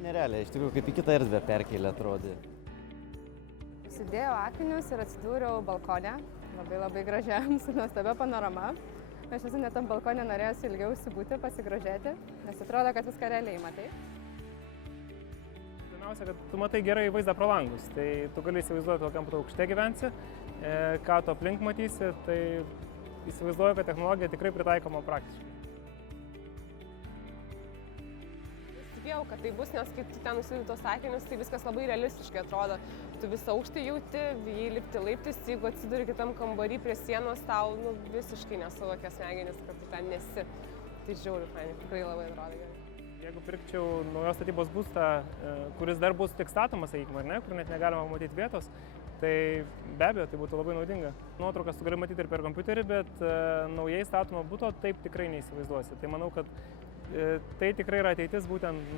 Nerealiai, iš tikrųjų, kaip į kitą erdvę perkėlė atrodė. Sudėjau akinius ir atsidūriau balkone, labai gražiam, su nuostabia panorama. Aš visą net tam balkone norėjusi ilgiau įsibūti, pasigrožėti, nes atrodo, kad viską realiai matai. Pirmiausia, kad tu matai gerai vaizdą pro langus, tai tu gali įsivaizduoti, kokiam aukšte gyvensi, ką tu aplink matysi, tai įsivaizduoju, kad technologija tikrai pritaikoma praktiškai. Spėjau, kad tai bus, nes kai tu ten nusidedi tos akinius, tai viskas labai realistiškai atrodo. Tu visą aukštį jauti, bijai lipti laiptais, jeigu atsiduri kitam kambarį prie sienos, tau visiškai nesuvokia smegenis, kad tu ten nesi. Tai žiauriai fainai, tikrai labai atrodo gerai. Jeigu pirkčiau naujos statybos būstą, kuris dar bus tik statomas, sakykime, ar ne, kur net negalima matyti vietos, tai be abejo, tai būtų labai naudinga. Nuotraukas tu gali matyti ir per kompiuterį, bet naujai statomo būto taip tikrai neįsivaizduosi. Tai manau, kad tai tikrai yra ateitis būtent